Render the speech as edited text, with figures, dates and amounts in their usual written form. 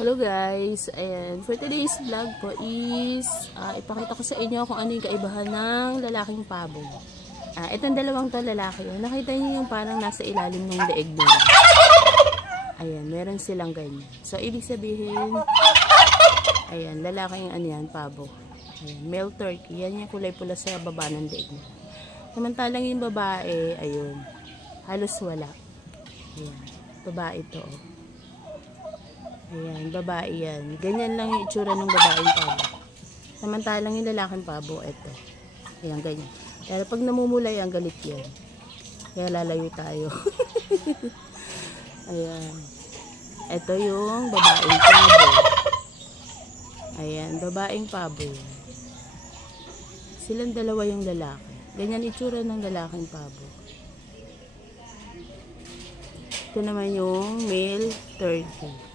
Hello guys, ayan, for today's vlog po is ipakita ko sa inyo kung ano yung kaibahan ng lalaking pabo. Itong dalawang to lalaki, nakita niyo yung parang nasa ilalim ng leeg nila. Ayan, meron silang ganyan. So ibig sabihin, ayan, lalaking ano yan, pabo. Ayan, male turkey, yan yung kulay pula sa baba ng leeg nila. Samantalang yung babae, ayun, halos wala. Ayan, babae to. Ayan, babae yan. Ganyan lang yung itsura ng babaeng pabo. Samantalang yung lalaking pabo, eto. Ayan, ganyan. Pero pag namumulay, ang galit yan. Kaya lalayo tayo. Ayan. Eto yung babaeng pabo. Ayan, babaeng pabo. Silang dalawa yung lalaki. Ganyan itsura ng lalaking pabo. Ito naman yung male turkey.